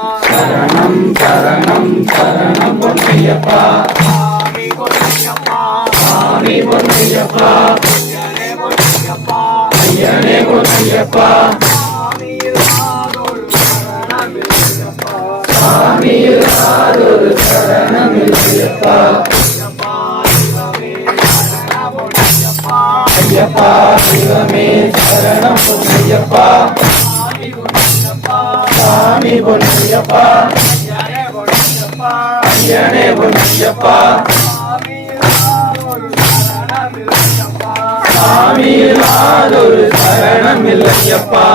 சரணம் சரணம் சரணம் பொன்னையப்பா சாமி பொன்னையப்பா சாமி பொன்னையப்பா ஐயனே பொன்னையப்பா ஐயனே பொன்னையப்பா சாமி இல்லாதொரு சாமி சரணம் இல்லையப்பா ஐயப்பா ஐயப்பா சிவமே சரணம் பொன்னையப்பா சாமி பொன்னையப்பா சாமி பொன்னியப்பா. ஐயனே பொன்னியப்பா. சாமி இல்லாதொரு சரணமில்லையப்பா.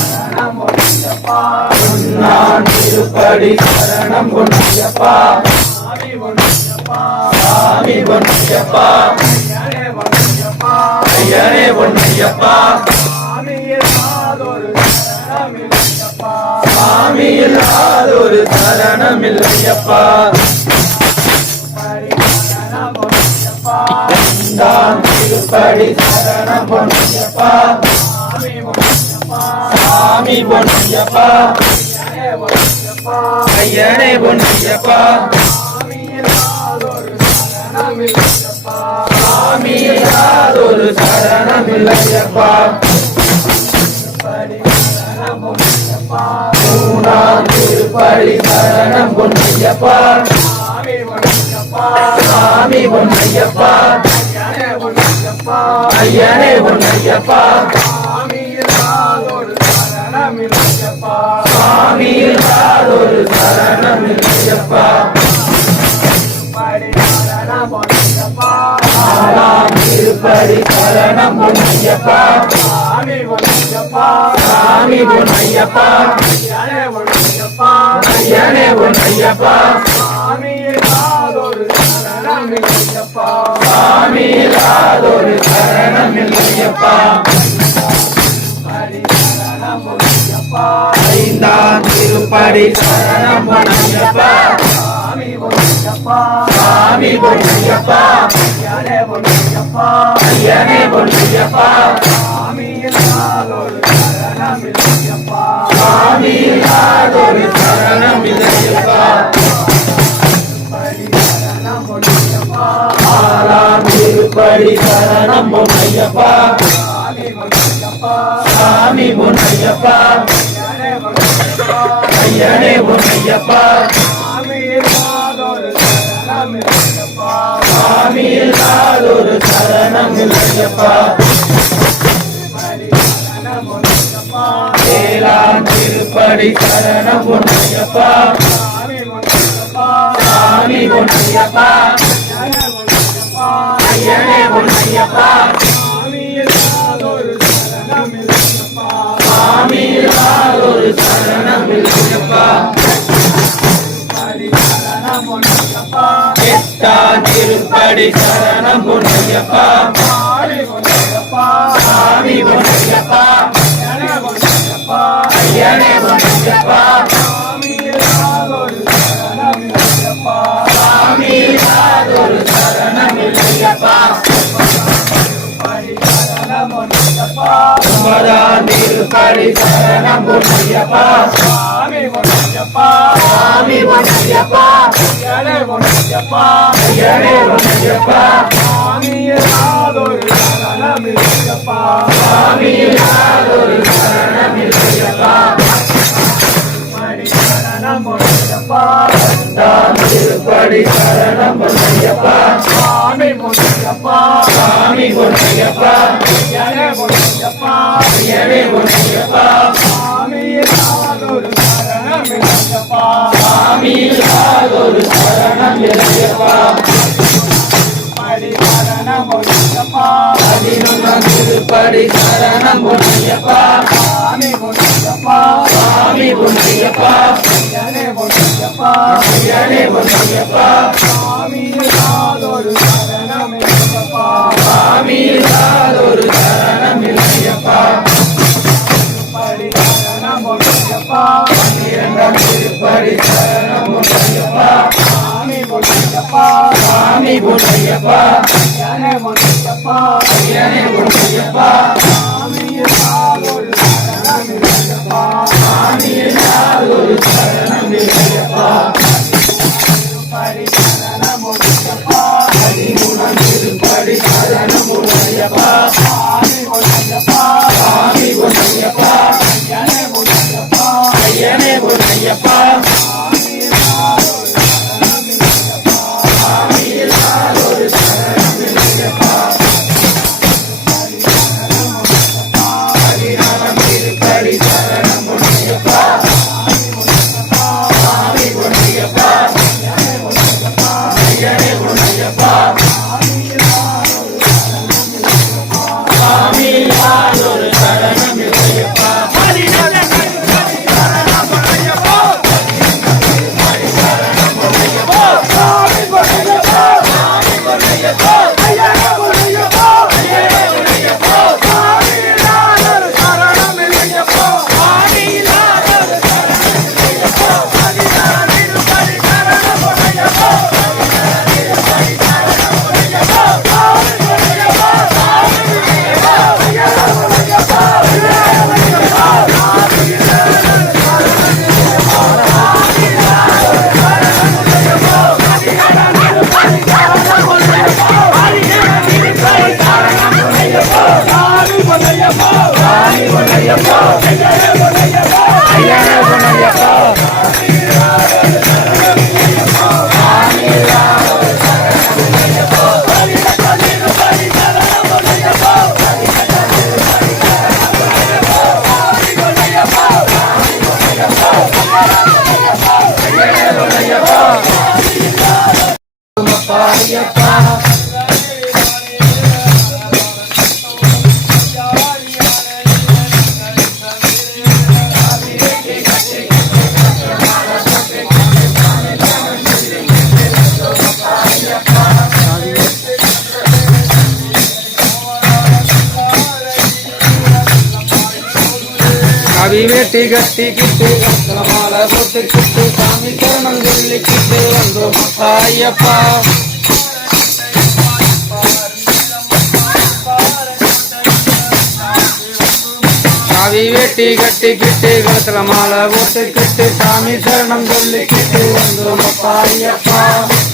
சரணம் இல்லையப்பா நான் திருப்படி சரணம் பொன்னியப்பா. சாமி பொன்னியப்பா. சாமி பொன்னையப்பா ஐயனே பொன்னையப்பா. சரணம் நான் திருப்படி சரணம் பொன்னையப்பா சாமி பொன்னையப்பா ஐயனே பொன்னையப்பா சாமி இல்லாதொரு சரணம் இல்லையப்பா படி சரண பொன்னையப்பா நான் திருப்படி சரணம் பொன்னையப்பா சாமி பொன்னையப்பா ஐயனே பொன்னையப்பா சாமி இல்லாதொரு சரணம் இல்லையப்பா படி சரணம் பொன்னையப்பா சாமி சாமி பொன்னையப்பா ஐயனே பொன்னையப்பா ஐயனே சாமி சாமி சரணம் இல்லையப்பா ஐந்தாம் திருப்படி சரணம் சாமி சாமி ஐயனே ஐயனே சாமி சரணம் இல்லையப்பா படி சரணம் சாமி ஐயனே சாமி இல்லாதொரு சரணம் இல்லையப்பா சரண திருப்படி சரணம் பொன்னையப்பா. சாமி பொன்னையப்பா ஐயனே பொன்னையப்பா சாமி சரணம் இல்லையப்பா திருப்படி சரணம் சாமி பொன்னையப்பா ஐயனே பொன்னையப்பா சாமி இல்லாதொரு சரணம் இல்லையப்பா திருப்படி சரணம் சாமி சாமி ஐயனே ஐயனே சாமி சரணமில்லையப்பா சாமி இல்லாதொரு சரணம் இல்லையப்பா படி சரண திருப்படி சரணம் இல்லாதொரு சரணமில்லையப்பா இல்லாதொரு இல்லையப்பா படி சரண பொன்னையப்பா பதினொன்றாம் திருப்படி சரணம் பொன்னையப்பா சாமி பொன்னையப்பா சாமி பொன்னையப்பா ஐயனே பொன்னையப்பா ஐயனே பொன்னையப்பா சாமி சரணம் சரணமில்லையப்பா சாமி இல்லாதொரு சரணம் இல்லையப்பா படி சரணம் பொன்னையப்பா இரண்டாம் திருப்படி சரணம் சாமி பொன்னையப்பா ஐயனே பொன்னையப்பா ஐயனே பொன்னையப்பா சாமி శ్రీవేటి గట్టి అయ్యప్ప అవి వెట్టి గట్టి గతల మాల గోత్తి కిట్టి స్వామి శరణం జల్లి కిట్టి వందు